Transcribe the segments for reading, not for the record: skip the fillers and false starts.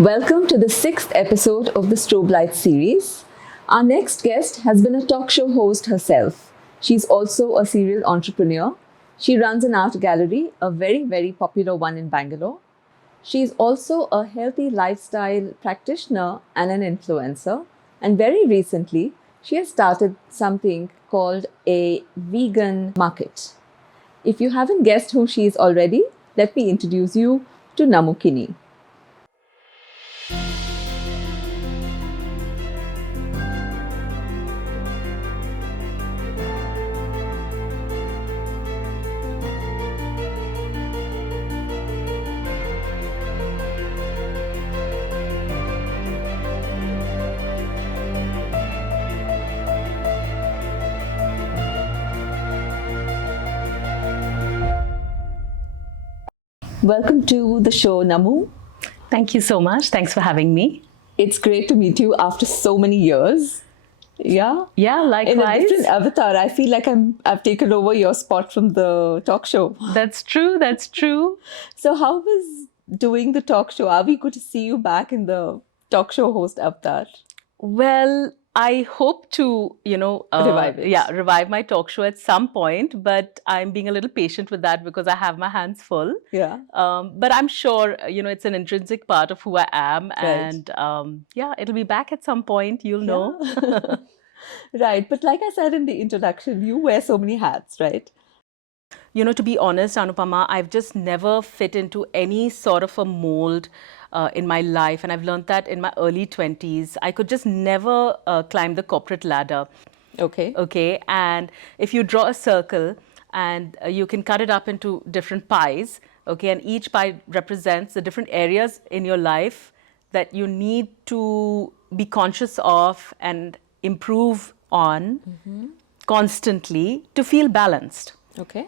Welcome to the 6th episode of the Strobe Light Series. Our next guest has been a talk show host herself. She's also a serial entrepreneur. She runs an art gallery, a very popular one in Bangalore. She's also a healthy lifestyle practitioner and an influencer. And very recently, she has started something called a vegan market. If you haven't guessed who she is already, let me introduce you to Namu Kini. Welcome to the show, Namu. Thank you so much. Thanks for having me. It's great to meet you after so many years. Yeah? Yeah, likewise. In a different avatar. I feel like I've taken over your spot from the talk show. That's true. That's true. So how was doing the talk show? Are we going to see you back in the talk show host avatar? Well, I hope to, revive it. Yeah, revive my talk show at some point, but I'm being a little patient with that because I have my hands full. Yeah. But I'm sure, it's an intrinsic part of who I am. Right. And yeah, it'll be back at some point, you'll know. Right. But like I said in the introduction, you wear so many hats, right? To be honest, Anupama, I've just never fit into any sort of a mold in my life. And I've learned that in my early 20s. I could just never climb the corporate ladder. Okay. And if you draw a circle and you can cut it up into different pies, okay, and each pie represents the different areas in your life that you need to be conscious of and improve on constantly to feel balanced. Okay.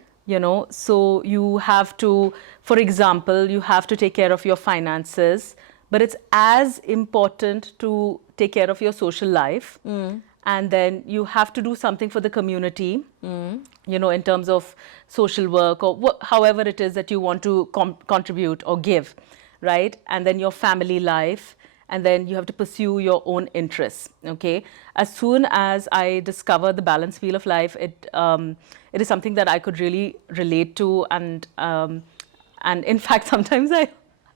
So you have to, for example, you have to take care of your finances, but it's as important to take care of your social life. And then you have to do something for the community, in terms of social work or however it is that you want to contribute or give, right? And then your family life. And then you have to pursue your own interests, okay? As soon as I discovered the balance wheel of life, it is something that I could really relate to. And in fact, sometimes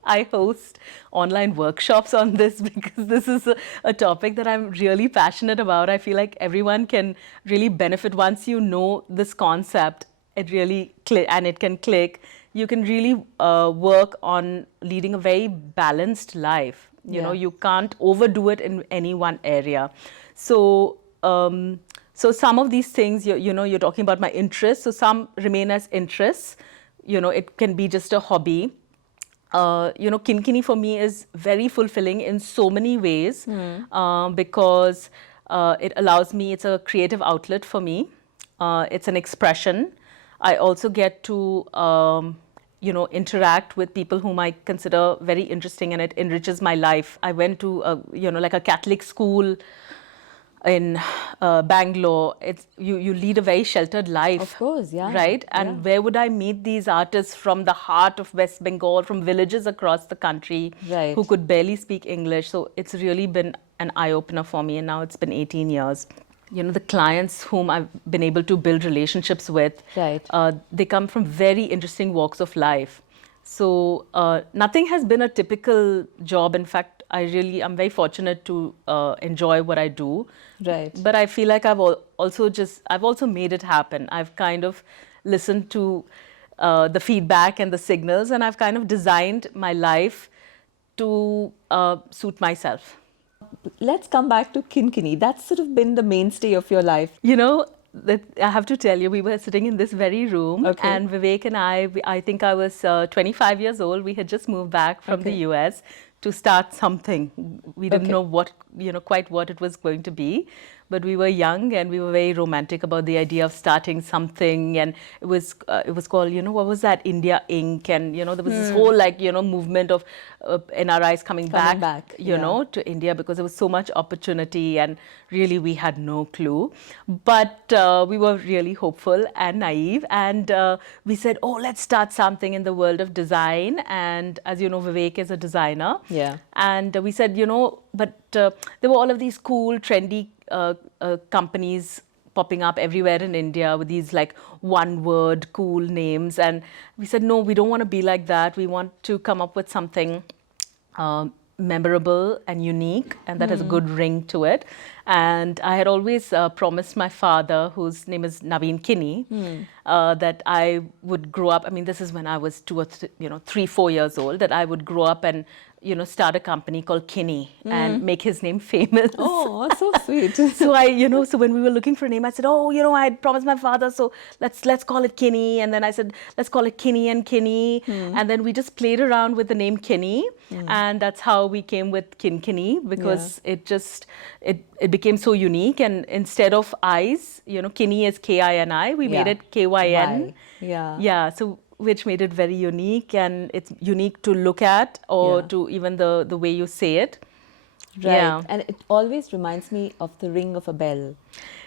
I host online workshops on this because this is a topic that I'm really passionate about. I feel like everyone can really benefit once you know this concept. It really and it can click. You can really work on leading a very balanced life. You can't overdo it in any one area. So some of these things, you're talking about my interests. So some remain as interests. It can be just a hobby. Kynkyny for me is very fulfilling in so many ways because it allows me, it's a creative outlet for me. It's an expression. I also get to interact with people whom I consider very interesting, and it enriches my life. I went to, like a Catholic school in Bangalore. You lead a very sheltered life. Of course, yeah. Right? And where would I meet these artists from the heart of West Bengal, from villages across the country, right, who could barely speak English? So it's really been an eye-opener for me, and now it's been 18 years. The clients whom I've been able to build relationships with, right, they come from very interesting walks of life. So nothing has been a typical job. In fact, I'm very fortunate to enjoy what I do. Right. But I feel like I've also made it happen. I've kind of listened to the feedback and the signals, and I've kind of designed my life to suit myself. Let's come back to Kynkyny. That's sort of been the mainstay of your life. That I have to tell you, we were sitting in this very room, and Vivek and I think I was 25 years old. We had just moved back from the US to start something. We didn't know quite what it was going to be. But we were young and we were very romantic about the idea of starting something. And it was called, what was that? India Inc. And, there was this whole, movement of NRIs coming back to India because there was so much opportunity and really we had no clue. But we were really hopeful and naive. And we said, let's start something in the world of design. And as you know, Vivek is a designer. Yeah. And we said, but there were all of these cool, trendy companies popping up everywhere in India with these like one word cool names. And we said, no, we don't want to be like that. We want to come up with something memorable and unique and that has a good ring to it. And I had always promised my father, whose name is Namu Kini, that I would grow up. I mean, this is when I was 3, 4 years old, that I would grow up and start a company called Kynkyny and make his name famous. Oh, so sweet. So so when we were looking for a name, I said, oh, I had promised my father, so let's call it Kynny. And then I said, let's call it Kynny and Kynny. And then we just played around with the name Kynny. And that's how we came with Kynkyny, because it became so unique. And instead of I's, Kynny is K-I-N-I, we made it K-Y-N. Yeah, so which made it very unique, and it's unique to look at or to even the way you say it. Right. Yeah. And it always reminds me of the ring of a bell.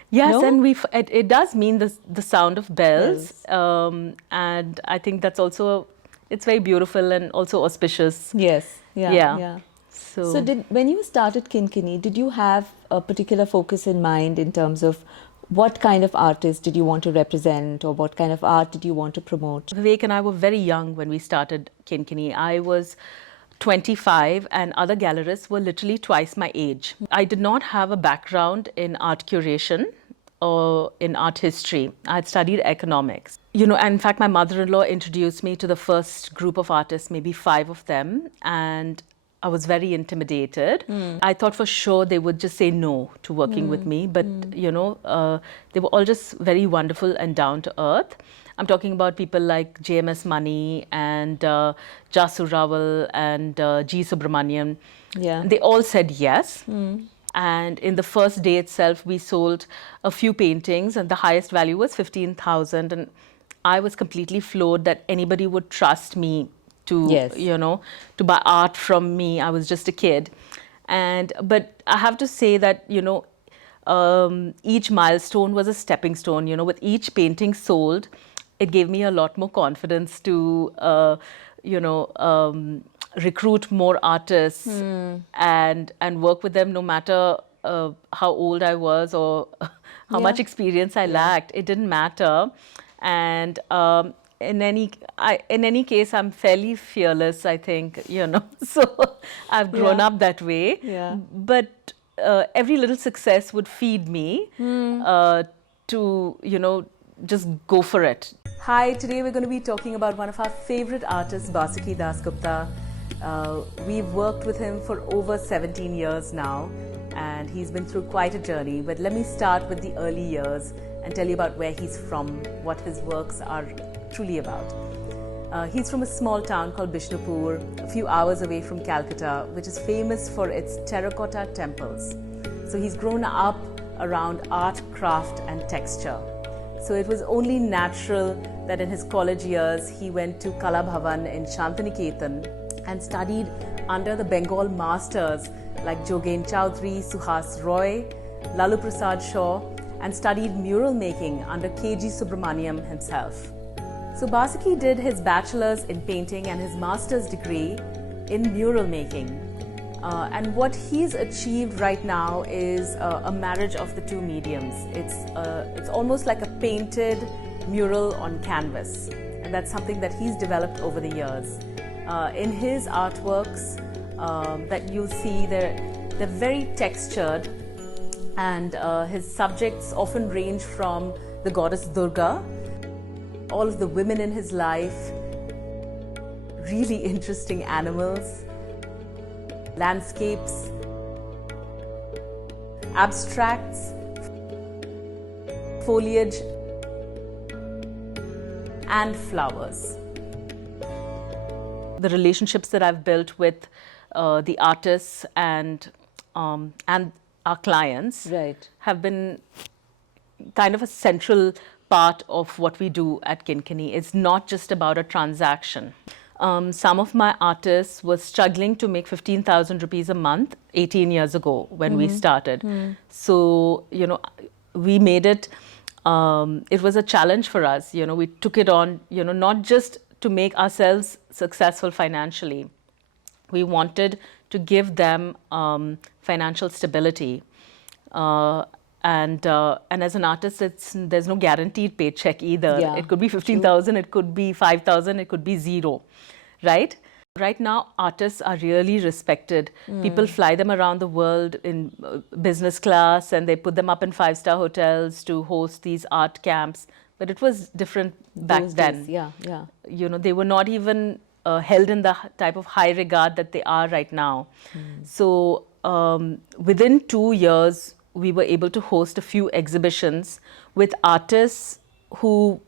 Yes, No? and it does mean the sound of bells. And I think that's also, it's very beautiful and also auspicious. Yes. Yeah. So when you started Kynkyny, did you have a particular focus in mind in terms of what kind of artist did you want to represent, or what kind of art did you want to promote? Vivek and I were very young when we started Kynkyny. I was 25 and other gallerists were literally twice my age. I did not have a background in art curation or in art history. I had studied economics. And in fact, my mother-in-law introduced me to the first group of artists, maybe 5 of them, and I was very intimidated. I thought for sure they would just say no to working with me, but they were all just very wonderful and down to earth. I'm talking about people like JMS Mani and Jasu Rawal and G. Subramanian. Yeah. They all said yes. And in the first day itself, we sold a few paintings, and the highest value was 15,000. And I was completely floored that anybody would trust me to to buy art from me. I was just a kid, but I have to say that each milestone was a stepping stone. With each painting sold, it gave me a lot more confidence to recruit more artists and work with them, no matter how old I was or how much experience I lacked. It didn't matter. And in any case, I'm fairly fearless, I think, so I've grown up that way. Yeah. But every little success would feed me to, just go for it. Hi, today we're going to be talking about one of our favorite artists, Basuki Dasgupta. We've worked with him for over 17 years now, and he's been through quite a journey. But let me start with the early years and tell you about where he's from, what his works are truly about. He's from a small town called Bishnupur, a few hours away from Calcutta, which is famous for its terracotta temples. So he's grown up around art, craft and texture. So it was only natural that in his college years he went to Kala Bhavan in Shantiniketan and studied under the Bengal masters like Jogen Chowdhury, Suhas Roy, Lalu Prasad Shaw, and studied mural making under K.G. Subramaniam himself. So Basuki did his bachelor's in painting and his master's degree in mural making. And what he's achieved right now is a marriage of the two mediums. It's almost like a painted mural on canvas, and that's something that he's developed over the years. In his artworks that you'll see, they're very textured, and his subjects often range from the goddess Durga, all of the women in his life, really interesting animals, landscapes, abstracts, foliage, and flowers. The relationships that I've built with the artists and our clients have been kind of a central part of what we do at Kynkyny. It's not just about a transaction. Some of my artists were struggling to make 15,000 rupees a month 18 years ago when we started. So, we made it, it was a challenge for us. We took it on, not just to make ourselves successful financially. We wanted to give them financial stability. And as an artist, there's no guaranteed paycheck either. Yeah, It could be 15,000, it could be 5,000, it could be zero, right? Right now, artists are really respected. People fly them around the world in business class, and they put them up in 5-star hotels to host these art camps. But it was different back Those then. days, yeah, yeah. You know, they were not even held in the type of high regard that they are right now. So within 2 years, we were able to host a few exhibitions with artists who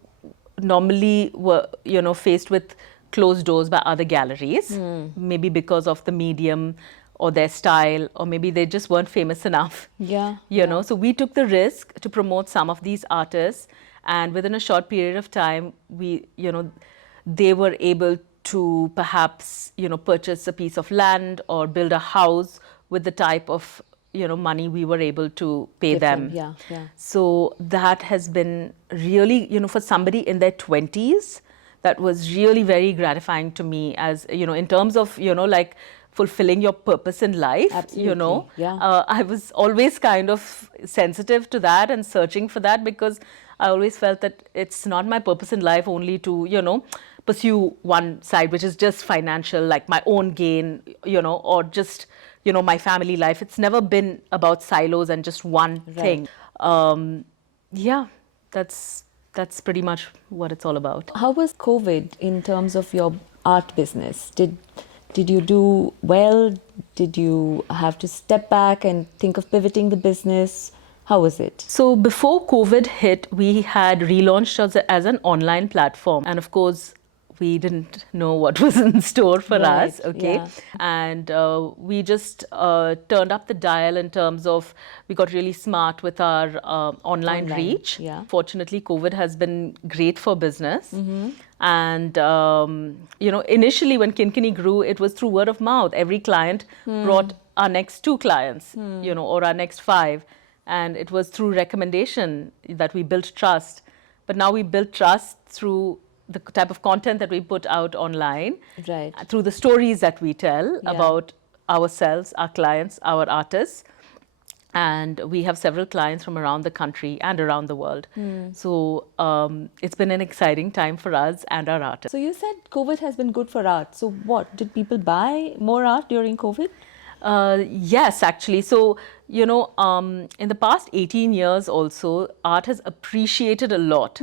normally were, you know, faced with closed doors by other galleries, maybe because of the medium or their style, or maybe they just weren't famous enough. Yeah, You know, so we took the risk to promote some of these artists, and within a short period of time, they were able to perhaps, purchase a piece of land or build a house with the type of, money we were able to pay them. Yeah, yeah. So that has been really, for somebody in their 20s, that was really very gratifying to me as, in terms of, like fulfilling your purpose in life. Absolutely, yeah. I was always kind of sensitive to that and searching for that, because I always felt that it's not my purpose in life only to, pursue one side, which is just financial, like my own gain, or just, my family life. It's never been about silos and just one thing. Yeah, that's pretty much what it's all about. How was COVID in terms of your art business? Did you do well? Did you have to step back and think of pivoting the business? How was it? So before COVID hit, we had relaunched as an online platform. And of course, we didn't know what was in store for us, okay? Yeah. And we just turned up the dial in terms of, we got really smart with our online reach. Yeah. Fortunately, COVID has been great for business. And, initially when Kynkyny grew, it was through word of mouth. Every client brought our next 2 clients, or our next 5. And it was through recommendation that we built trust. But now we build trust through the type of content that we put out online, Right. through the stories that we tell about ourselves, our clients, our artists. And we have several clients from around the country and around the world. So it's been an exciting time for us and our artists. So you said COVID has been good for art. So what, did people buy more art during COVID? Yes, actually. So, in the past 18 years also, art has appreciated a lot.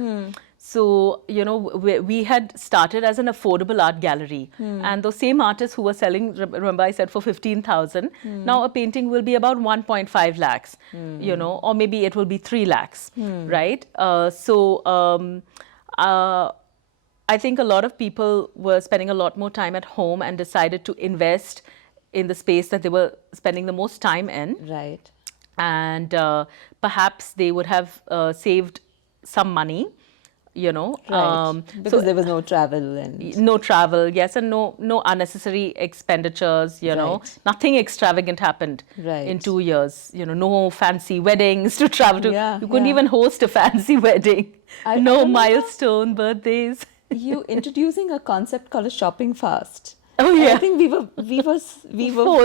So, we had started as an affordable art gallery. And those same artists who were selling, remember I said for 15,000, now a painting will be about 1.5 lakhs, or maybe it will be 3 lakhs, right? I think a lot of people were spending a lot more time at home and decided to invest in the space that they were spending the most time in. Right. And perhaps they would have saved some money, Right. Because there was no travel and... No travel, yes, and no unnecessary expenditures, Right. Nothing extravagant happened Right. in 2 years, no fancy weddings to travel to. Yeah, You couldn't yeah. even host a fancy wedding. I No remember milestone birthdays. you introducing a concept called a shopping fast. Oh, And yeah. I think we were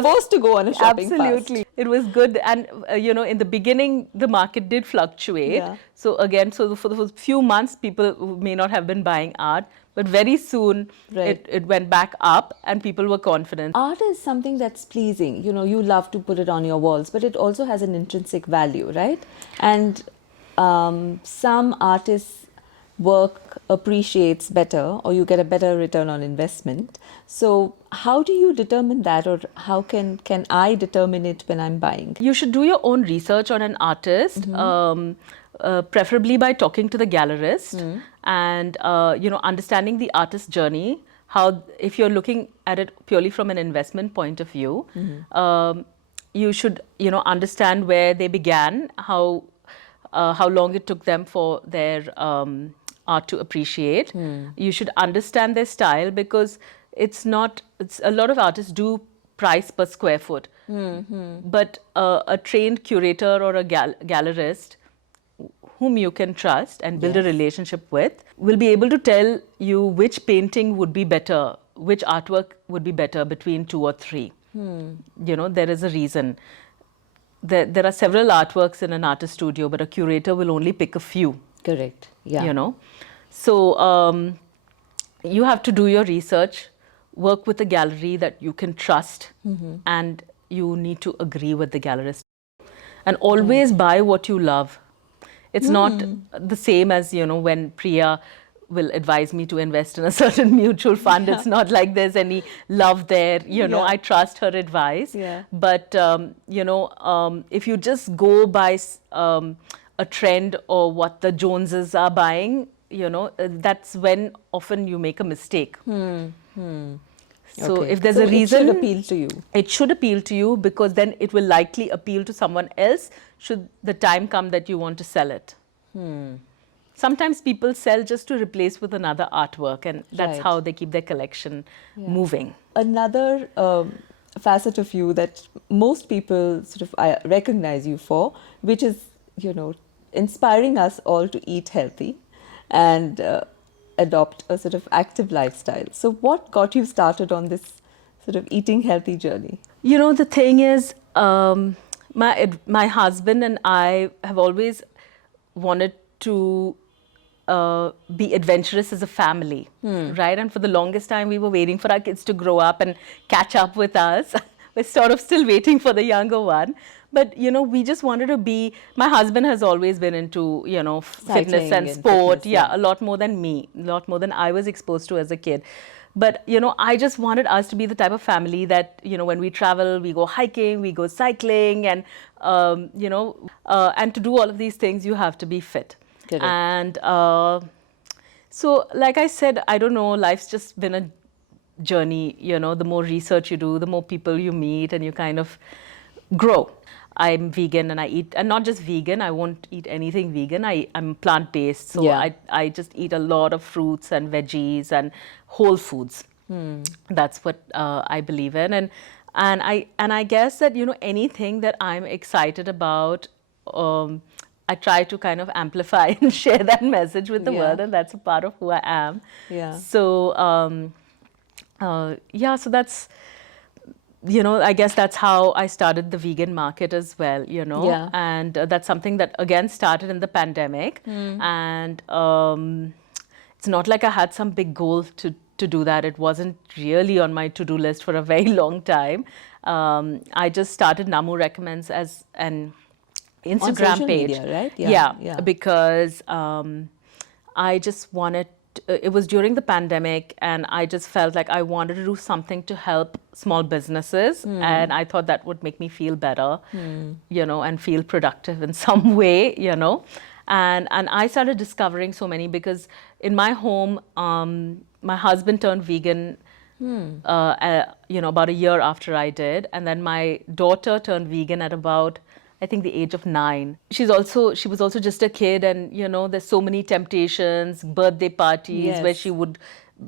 forced to go on a shopping Absolutely. fast. It was good. And, in the beginning, the market did fluctuate. Yeah. So again, for the few months, people may not have been buying art. But very soon, Right. it went back up and people were confident. Art is something that's pleasing. You love to put it on your walls, but it also has an intrinsic value, right? And some artists' work appreciates better, or you get a better return on investment. So how do you determine that, or how can I determine it when I'm buying? You should do your own research on an artist, preferably by talking to the gallerist and, understanding the artist's journey. How, if you're looking at it purely from an investment point of view, you should, understand where they began, how long it took them for their art to appreciate. You should understand their style, because it's a lot of artists do price per square foot. But a trained curator or a gallerist whom you can trust and build a relationship with will be able to tell you which painting would be better, which artwork would be better between 2 or 3. You know, there is a reason. There are several artworks in an artist studio, but a curator will only pick a few. Correct. Yeah. You know, so you have to do your research, work with a gallery that you can trust, and you need to agree with the gallerist, and always buy what you love. It's not the same as, you know, when Priya will advise me to invest in a certain mutual fund. It's not like there's any love there. You know, I trust her advice. Yeah. But, you know, if you just go by a trend or what the Joneses are buying, you know, that's when often you make a mistake. So if there's a reason, it should appeal to you. It should appeal to you, because then it will likely appeal to someone else should the time come that you want to sell it. Sometimes people sell just to replace with another artwork, and that's how they keep their collection moving. Another facet of you that most people sort of recognize you for, which is, you know, inspiring us all to eat healthy and adopt a sort of active lifestyle. So what got you started on this sort of eating healthy journey? You know, the thing is, my husband and I have always wanted to be adventurous as a family, right? And for the longest time, we were waiting for our kids to grow up and catch up with us. We're sort of still waiting for the younger one. But, you know, we just wanted to be, my husband has always been into, you know, fitness and sport. Fitness, a lot more than me, a lot more than I was exposed to as a kid. But, you know, I just wanted us to be the type of family that, you know, when we travel, we go hiking, we go cycling, and, you know, and to do all of these things, you have to be fit. Correct. And so, like I said, I don't know, life's just been a journey. You know, the more research you do, the more people you meet, and you kind of grow. I'm vegan and I eat, and not just vegan, I won't eat anything vegan. I'm plant-based, so I just eat a lot of fruits and veggies and whole foods. That's what I believe in. And I guess that, you know, anything that I'm excited about, I try to kind of amplify and share that message with the world, and that's a part of who I am. So, so that's, you know, I guess that's how I started the vegan market as well, you know. And that's something that, again, started in the pandemic. And it's not like I had some big goal to do that. It wasn't really on my to-do list for a very long time. I just started Namu Recommends as an Instagram page. Media, right? Because I just wanted, it was during the pandemic, and I just felt like I wanted to do something to help small businesses, and I thought that would make me feel better, you know, and feel productive in some way, you know. And I started discovering so many, because in my home, my husband turned vegan, you know, about a year after I did, and then my daughter turned vegan at about, I think, the age of 9. She was also just a kid, and, you know, there's so many temptations, birthday parties where she would,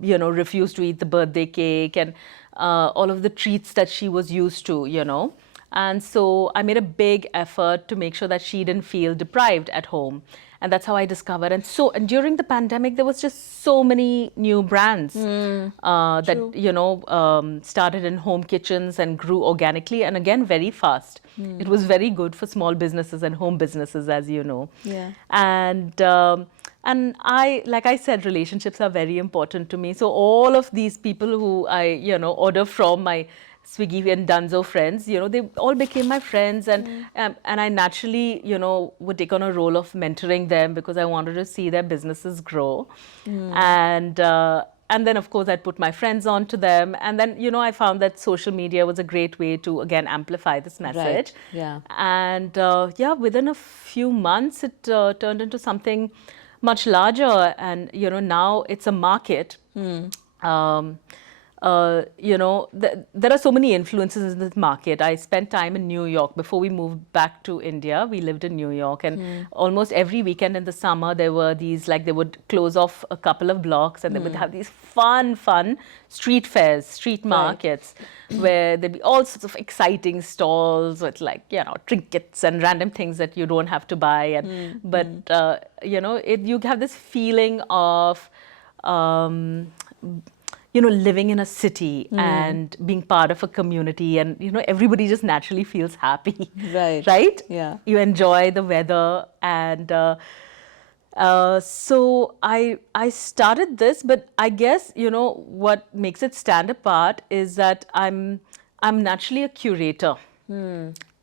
you know, refuse to eat the birthday cake, and all of the treats that she was used to, you know. And so I made a big effort to make sure that she didn't feel deprived at home. And that's how I discovered. And during the pandemic, there was just so many new brands that, you know, started in home kitchens and grew organically, and again, very fast. It was very good for small businesses and home businesses, as you know. And I, like I said, relationships are very important to me. So all of these people who I, you know, order from, my Swiggy and Dunzo friends, you know, they all became my friends, and I naturally, you know, would take on a role of mentoring them, because I wanted to see their businesses grow. And then, of course, I'd put my friends on to them. And then, you know, I found that social media was a great way to, again, amplify this message. And within a few months, it turned into something much larger. And, you know, now it's a market. You know, there are so many influences in this market. I spent time in New York before we moved back to India. We lived in New York, and almost every weekend in the summer, there were these, like, they would close off a couple of blocks, and they would have these fun street fairs, street markets, where there'd be all sorts of exciting stalls with, like, you know, trinkets and random things that you don't have to buy. And you know, you have this feeling of living in a city and being part of a community, and everybody just naturally feels happy. Right. Right? Yeah. You enjoy the weather, and so I started this, but I guess what makes it stand apart is that I'm naturally a curator.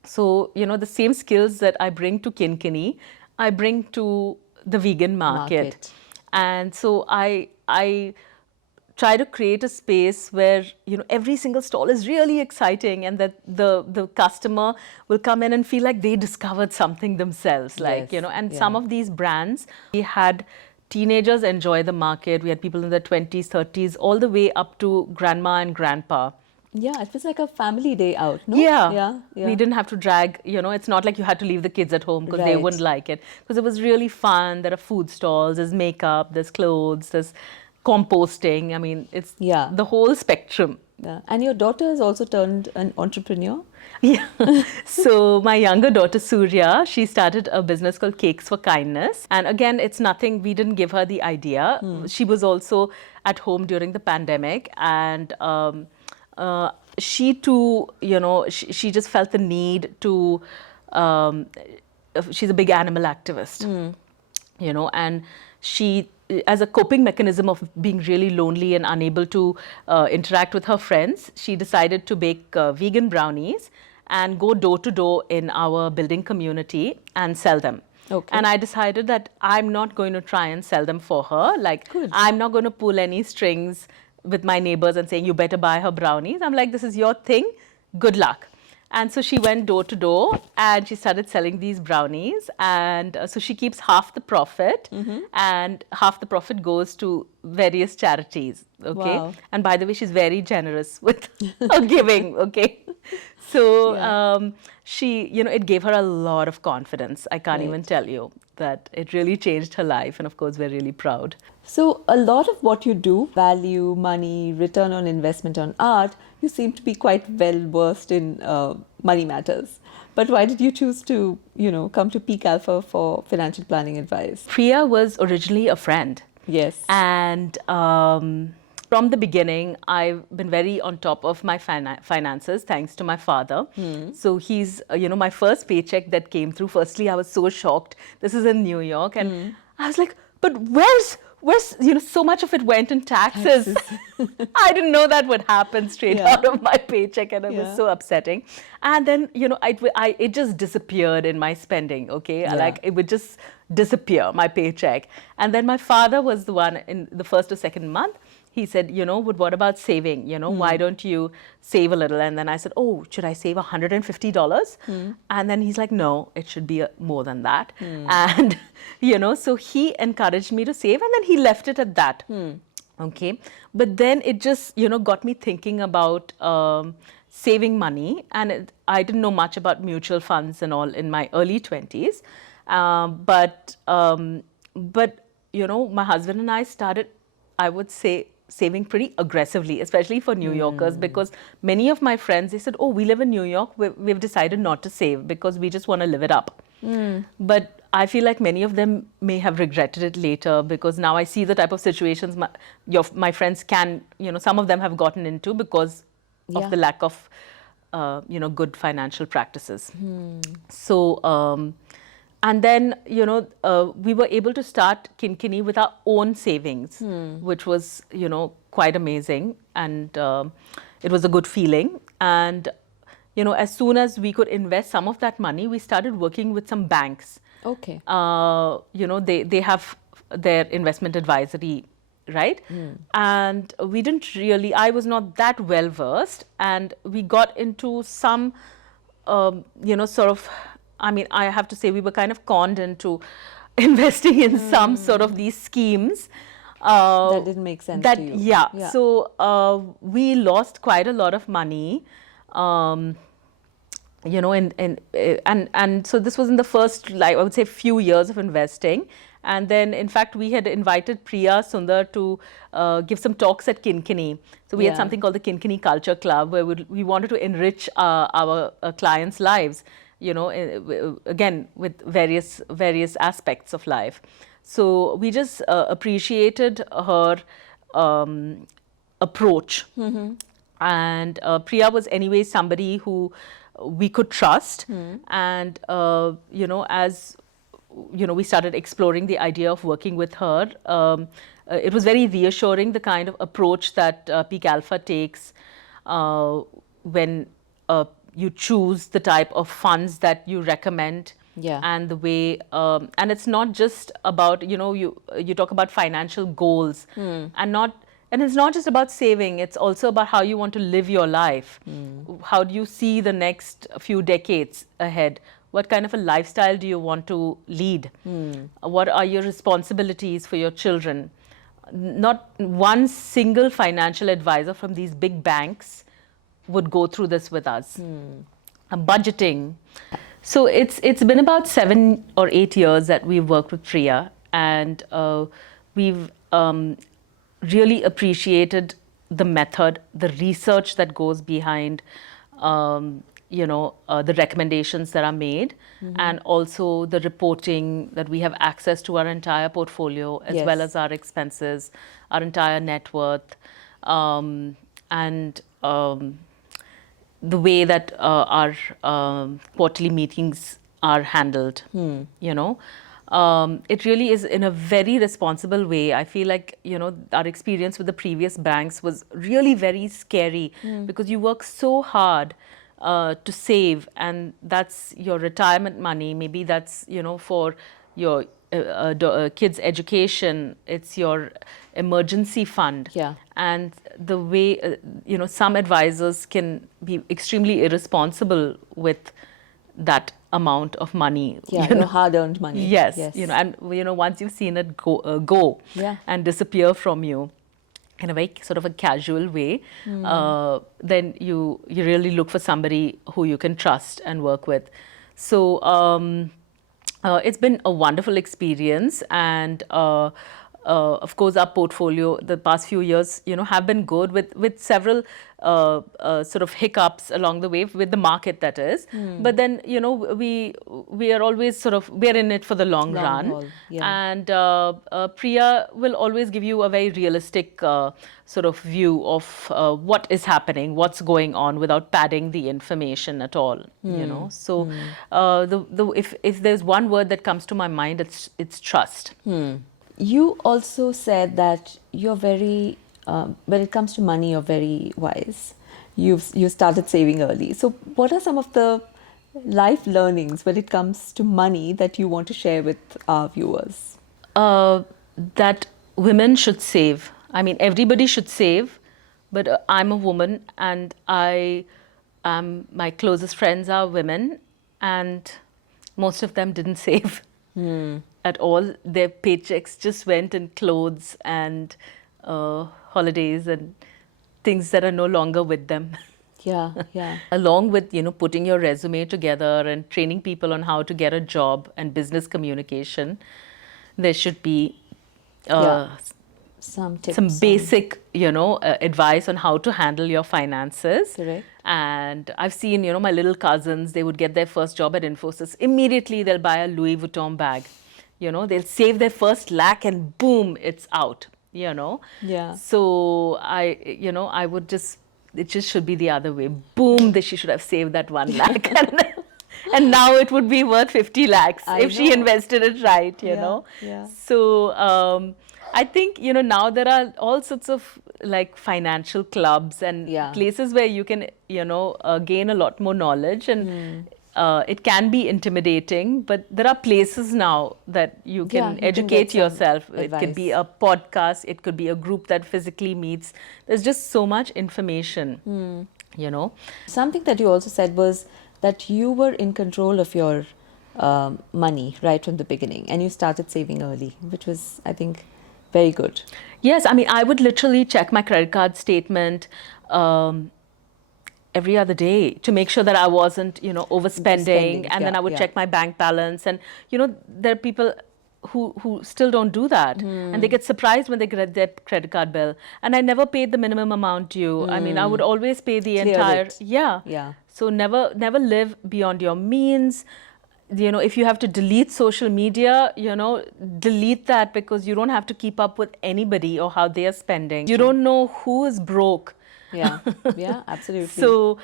So the same skills that I bring to Kynkyny, I bring to the vegan market. And so I try to create a space where every single stall is really exciting, and that the customer will come in and feel like they discovered something themselves, like Yes, and yeah. some of these brands, we had teenagers enjoy the market, we had people in their 20s, 30s, all the way up to grandma and grandpa. Yeah, it was like a family day out, no? Yeah. Yeah. We didn't have to drag, it's not like you had to leave the kids at home because they Right. wouldn't like it. Because it was really fun. There are food stalls, there's makeup, there's clothes, there's composting. I mean, it's Yeah. the whole spectrum. Yeah. And your daughter has also turned an entrepreneur? Yeah. So my younger daughter, Surya, she started a business called Cakes for Kindness. And again, it's nothing, we didn't give her the idea. She was also at home during the pandemic. And she too, she just felt the need to, she's a big animal activist, and she, as a coping mechanism of being really lonely and unable to interact with her friends, she decided to bake vegan brownies and go door to door in our building community and sell them. Okay. And I decided that I'm not going to try and sell them for her. Like, Good. I'm not going to pull any strings with my neighbors and saying, you better buy her brownies. I'm like, this is your thing. Good luck. And so she went door to door and she started selling these brownies. And so she keeps half the profit, and half the profit goes to various charities. Okay. Wow. And by the way, she's very generous with her giving. Okay. So she, it gave her a lot of confidence. I can't even tell you that it really changed her life. And of course, we're really proud. So a lot of what you do, value, money, return on investment on art, you seem to be quite well versed in money matters. But why did you choose to, come to PeakAlpha for financial planning advice? Priya was originally a friend. Yes. And from the beginning, I've been very on top of my finances, thanks to my father. So he's, my first paycheck that came through, firstly, I was so shocked. This is in New York. And I was like, but where's, so much of it went in taxes. I didn't know that would happen straight out of my paycheck, and it was so upsetting. And then, it just disappeared in my spending, okay? Like, it would just disappear, my paycheck. And then my father was the one in the first or second month. He said, what about saving? Why don't you save a little? And then I said, oh, should I save $150? And then he's like, no, it should be more than that. And, so he encouraged me to save, and then he left it at that. Okay. But then it just, got me thinking about saving money. And I didn't know much about mutual funds and all in my early 20s. But my husband and I started, I would say, saving pretty aggressively, especially for New Yorkers, because many of my friends, they said, oh, we live in New York, we've decided not to save because we just want to live it up. But I feel like many of them may have regretted it later, because now I see the type of situations my friends can, some of them have gotten into because of the lack of, good financial practices. So, and then, we were able to start Kynkyny with our own savings, which was, quite amazing. And it was a good feeling. And, as soon as we could invest some of that money, we started working with some banks. Okay. They have their investment advisory, right? And we didn't really, I was not that well versed. And we got into some, sort of, I have to say we were kind of conned into investing in some sort of these schemes. That didn't make sense to you. Yeah. So we lost quite a lot of money. And so this was in the first, I would say, few years of investing. And then, in fact, we had invited Priya Sundar to give some talks at Kynkyny. So we had something called the Kynkyny Culture Club, where we wanted to enrich our clients' lives, again, with various aspects of life. So we just appreciated her approach. And Priya was anyway somebody who we could trust. And, as we started exploring the idea of working with her, it was very reassuring, the kind of approach that PeakAlpha takes when you choose the type of funds that you recommend. Yeah. And the way, and it's not just about, you talk about financial goals, and it's not just about saving, it's also about how you want to live your life. How do you see the next few decades ahead? What kind of a lifestyle do you want to lead? What are your responsibilities for your children? Not one single financial advisor from these big banks would go through this with us. Budgeting. So it's been about 7 or 8 years that we've worked with Priya, and we've really appreciated the method, the research that goes behind the recommendations that are made, and also the reporting that we have access to our entire portfolio, as well as our expenses, our entire net worth, and the way that our quarterly meetings are handled. It really is in a very responsible way. I feel like, our experience with the previous banks was really very scary, because you work so hard to save, and that's your retirement money. Maybe that's, for your kids' education. It's your emergency fund. Yeah. And the way, some advisors can be extremely irresponsible with that amount of money. Yeah, hard-earned money. Yes. And once you've seen it go and disappear from you in a very sort of a casual way, then you really look for somebody who you can trust and work with. So it's been a wonderful experience, and of course our portfolio the past few years have been good, with several sort of hiccups along the way with the market, that is. But then we are always we're in it for the long run haul, and Priya will always give you a very realistic sort of view of what is happening, what's going on, without padding the information at all. So if there's one word that comes to my mind, it's trust. You also said that you're very, when it comes to money, you're very wise. You started saving early. So what are some of the life learnings when it comes to money that you want to share with our viewers? That women should save. I mean, everybody should save, but I'm a woman, and my closest friends are women, and most of them didn't save. At all. Their paychecks just went in clothes and holidays and things that are no longer with them. Yeah. Along with, putting your resume together and training people on how to get a job and business communication, there should be some tips, some basic, advice on how to handle your finances. Correct. And I've seen, my little cousins, they would get their first job at Infosys. Immediately, they'll buy a Louis Vuitton bag. They'll save their first lakh and boom, it's out, Yeah. So I would just, it just should be the other way. Boom, she should have saved that 1 lakh. And now it would be worth 50 lakhs if she invested it right, Yeah. So I think, now there are all sorts of like financial clubs and places where you can, gain a lot more knowledge, and it can be intimidating, but there are places now that you can educate yourself. It could be a podcast, it could be a group that physically meets. There's just so much information, Something that you also said was that you were in control of your money right from the beginning, and you started saving early, which was, I think, very good. Yes, I mean, I would literally check my credit card statement every other day to make sure that I wasn't, overspending. And then I would check my bank balance. And, there are people who still don't do that. And they get surprised when they get their credit card bill. And I never paid the minimum amount due. I mean, I would always pay the entire... Yeah. So never live beyond your means. if you have to delete social media, delete that, because you don't have to keep up with anybody or how they are spending. You don't know who is broke. Yeah, yeah, absolutely. So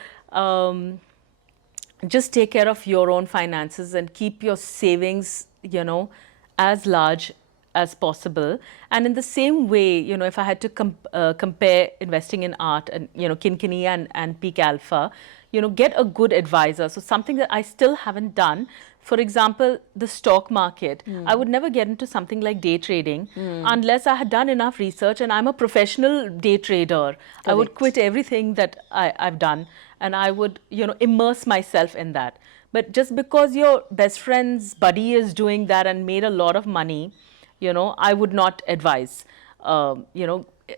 just take care of your own finances and keep your savings, as large as possible. And in the same way, if I had to compare investing in art and, Kynkyny and PeakAlpha, get a good advisor. So something that I still haven't done, for example, the stock market. I would never get into something like day trading unless I had done enough research, and I'm a professional day trader. I would quit everything that I've done, and I would, immerse myself in that. But just because your best friend's buddy is doing that and made a lot of money, I would not advise,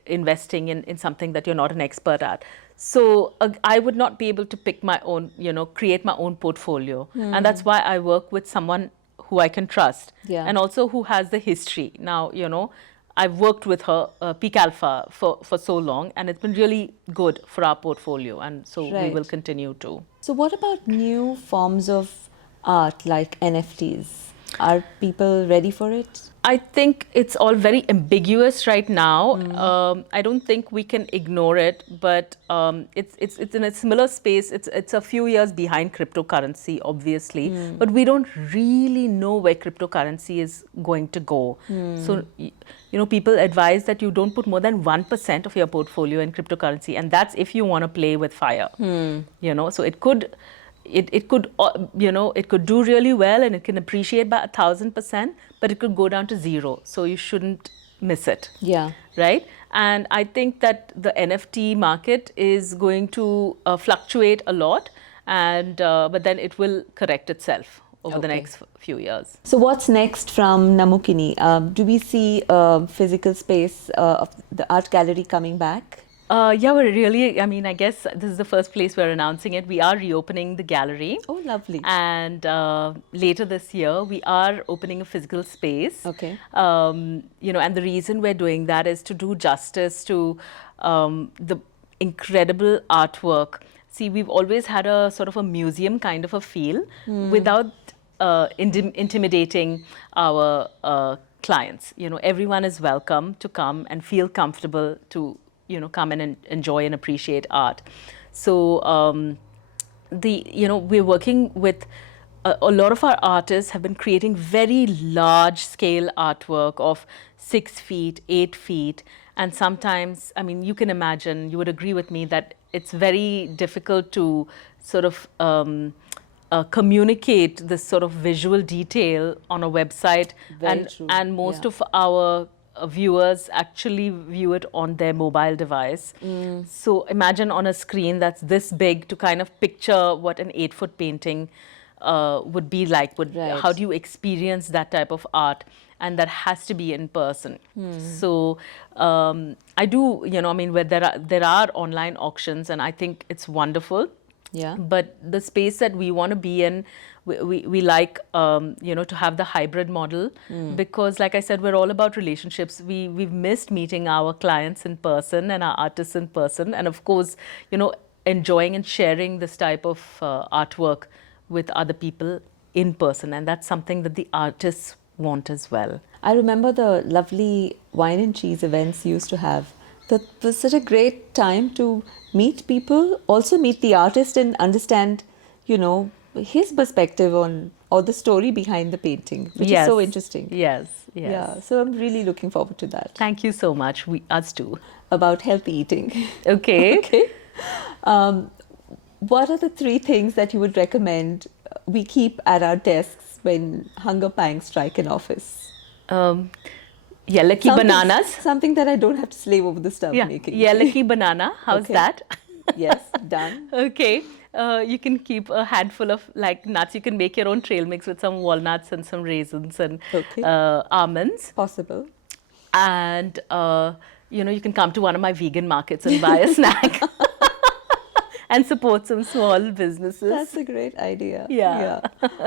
investing in something that you're not an expert at. So I would not be able to pick my own, create my own portfolio. And that's why I work with someone who I can trust, and also who has the history. Now, I've worked with her, PeakAlpha, for so long, and it's been really good for our portfolio, and so we will continue to. So what about new forms of art like NFTs? Are people ready for it? I think it's all very ambiguous right now. I don't think we can ignore it, but it's in a similar space. It's a few years behind cryptocurrency, obviously, but we don't really know where cryptocurrency is going to go. So, people advise that you don't put more than 1% of your portfolio in cryptocurrency, and that's if you want to play with fire. So it could. It could, it could do really well, and it can appreciate by 1,000%, but it could go down to 0. So you shouldn't miss it. Yeah. Right? And I think that the NFT market is going to fluctuate a lot, and but then it will correct itself over the next few years. So what's next from Namu Kini? Do we see a physical space of the art gallery coming back? Yeah, we're really, I guess this is the first place we're announcing it. We are reopening the gallery. Oh, lovely. And later this year, we are opening a physical space. Okay. And the reason we're doing that is to do justice to the incredible artwork. See, we've always had a sort of a museum kind of a feel without intimidating our clients. Everyone is welcome to come and feel comfortable to come and enjoy and appreciate art. So we're working with a lot of our artists have been creating very large scale artwork of 6 feet, 8 feet. And sometimes, you can imagine, you would agree with me that it's very difficult to sort of communicate this sort of visual detail on a website. And most of our viewers actually view it on their mobile device. So imagine on a screen that's this big to kind of picture what an 8-foot painting would be like. How do you experience that type of art? And that has to be in person. So I do, where there are online auctions, and I think it's wonderful. Yeah. But the space that we want to be in, we like, to have the hybrid model, because like I said, we're all about relationships. We've missed meeting our clients in person and our artists in person. And of course, enjoying and sharing this type of artwork with other people in person. And that's something that the artists want as well. I remember the lovely wine and cheese events you used to have. That was such a great time to meet people, also meet the artist and understand, his perspective on or the story behind the painting, which is so interesting. Yes. Yeah, so I'm really looking forward to that. Thank you so much. Us too. About healthy eating. Okay. Okay. What are the 3 things that you would recommend we keep at our desks when hunger pangs strike in office? Yellow bananas. Something that I don't have to slave over the stuff making. Yellow banana. How's that? Yes, done. Okay. You can keep a handful of nuts. You can make your own trail mix with some walnuts and some raisins and almonds. Possible. And you can come to one of my vegan markets and buy a snack. And support some small businesses. That's a great idea. Yeah.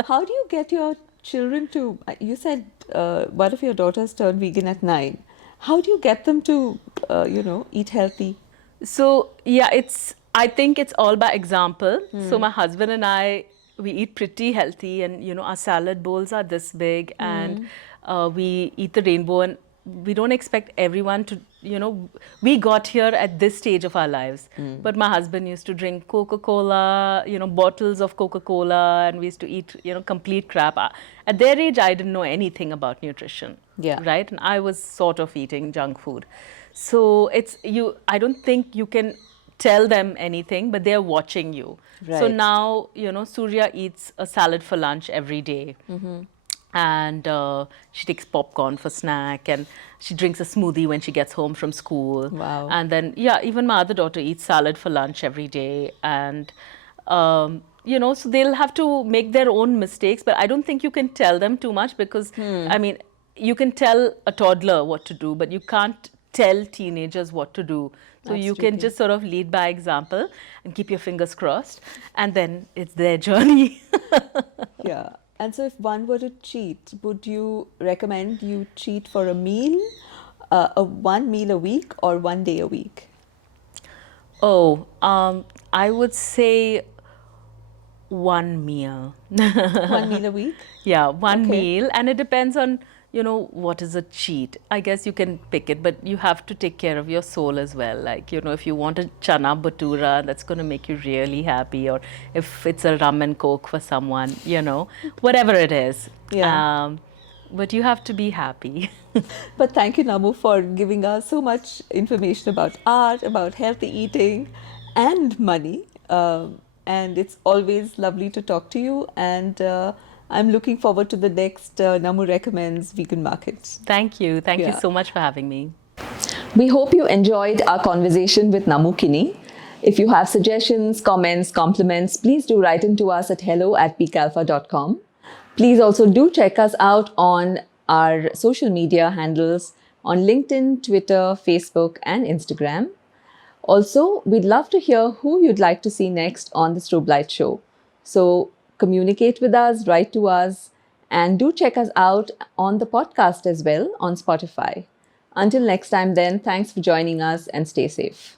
How do you get your children to, you said one of your daughters turned vegan at 9. How do you get them to, eat healthy? So, I think it's all by example. So my husband and I we eat pretty healthy, and our salad bowls are this big, and we eat the rainbow, and we don't expect everyone to, we got here at this stage of our lives. But my husband used to drink Coca-Cola, bottles of Coca-Cola, and we used to eat, complete crap. At their age, I didn't know anything about nutrition, Yeah. right? And I was sort of eating junk food. So I don't think you can tell them anything, but they're watching you. So Right. now, Surya eats a salad for lunch every day. And she takes popcorn for snack, and she drinks a smoothie when she gets home from school. Wow. And then, yeah, even my other daughter eats salad for lunch every day. And, so they'll have to make their own mistakes, but I don't think you can tell them too much because, I mean, you can tell a toddler what to do, but you can't tell teenagers what to do. So you can Absolutely. just sort of lead by example and keep your fingers crossed, and then it's their journey. Yeah. And so, if one were to cheat, would you recommend you cheat for a meal, one meal a week, or one day a week? Oh, I would say one meal. One meal a week? Yeah, one Okay. meal. And it depends on, what is a cheat. I guess you can pick it, but you have to take care of your soul as well. Like, if you want a chana bhatura, that's going to make you really happy, or if it's a rum and coke for someone, whatever it is. Yeah. But you have to be happy. But thank you, Namu, for giving us so much information about art, about healthy eating, and money. And it's always lovely to talk to you. And I'm looking forward to the next Namu Recommends Vegan Market. Thank you. Thank you Yeah. so much for having me. We hope you enjoyed our conversation with Namu Kini. If you have suggestions, comments, compliments, please do write into us at hello@peakalpha.com. Please also do check us out on our social media handles on LinkedIn, Twitter, Facebook, and Instagram. Also, we'd love to hear who you'd like to see next on the Strobe Light Show. So communicate with us, write to us, and do check us out on the podcast as well on Spotify. Until next time, then, thanks for joining us and stay safe.